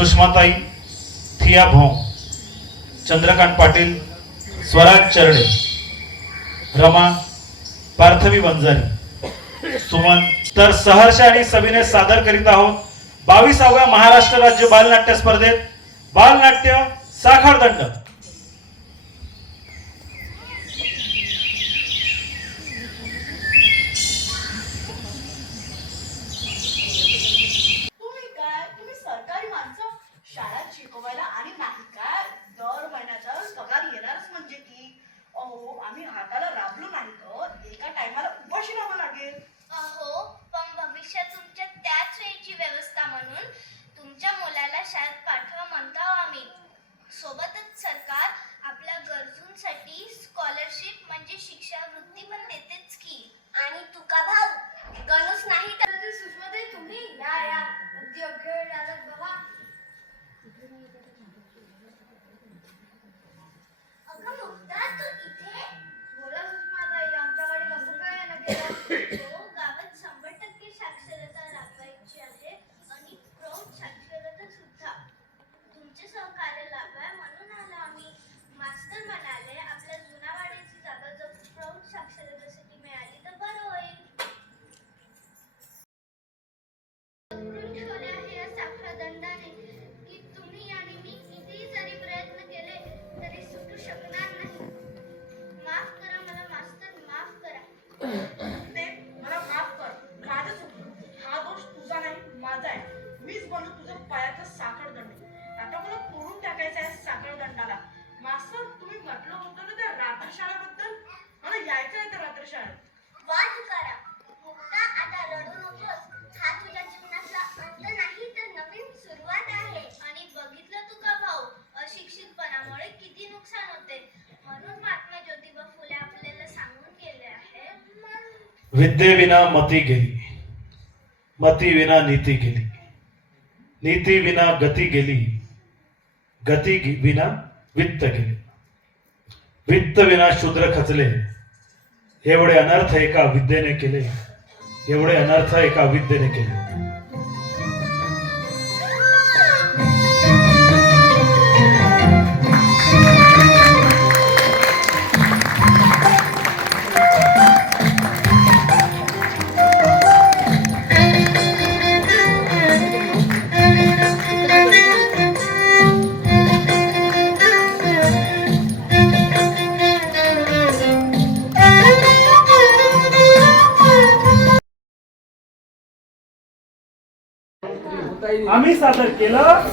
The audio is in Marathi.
सुषमाताई, थिया भोंग, चंद्रकांत पाटील, स्वराज चरडे, रमा, पार्थवी बंजारी, सुमन, तर सहर्ष आणि सविनय सादर करीत आहोत 22व्या महाराष्ट्र राज्य बालनाट्य स्पर्धेत बालनाट्य साखरदंड। आम्ही हाताला राबलो नाही तर एका टायमाला उपाशी राहावं लागेल। अहो पण भविष्यात तुमच्या त्याच वेळची व्यवस्था म्हणून तुमच्या मुलाला शाळेत पाठवा म्हणतो आम्ही। सोबतच सरकार आपल्या गरजूंसाठी स्कॉलरशिप म्हणजे शिष्यवृत्ती पण देतेच की। आणि तुका भाऊ गणूस नाही तर सुषमाताई तुम्ही या अगदी अखेर यालाच बघा। अगं मुक्ता तू इथे बोला सुषमाताई, आमच्याकडे कसं काय ना केलं? गावात 100% साक्षरता राबवायची आहे आणि प्रौढ साक्षरता सुद्धा तुमचे सहकार्य लाभाय म्हणून आलो आम्ही। मास्तर म्हणाले आपल्या जुन्या वाड्याची जागा जर प्रौढ साक्षरतेसाठी मिळाली तर बरं होईल। छोले आहे या साखरदंडाने की तुम्ही आणि मी कितीही जरी प्रयत्न केले तरी सुटू शकणार नाही। माफ करा मला मास्तर, माफ करा। ते मला माफ कर, माझं चुकलं। हा दोष तुझा नाही माझा आहे। मीच बनलो तुझं पायाचं साखरदंड। आता मला तोडून टाकायचं आहे साखरदंडाला। मास्तर तुम्ही म्हटलं होतं ना त्या रात्रशाळेबद्दल, मला यायचं आहे त्या रात्रशाळेत। वाद करा मुक्ता, आता रडू नकोस। हा तुझ्या जीवनातला अंत नाही तर नवीन सुरुवात आहे। आणि बघितलं तू का भाऊ, अशिक्षितपणामुळे किती नुकसान होते। म्हणून महात्मा ज्योतिबा फुले आपल्याला सांगून गेले आहे, विद्येविना मती गेली, मती विना नीती गेली, नीती विना गती गेली, गती विना वित्त गेले, वित्त विना शूद्र खचले। एवढे अनर्थ एका विद्येने केले, एवढे अनर्थ एका विद्येने केले। आम्ही सादर केलं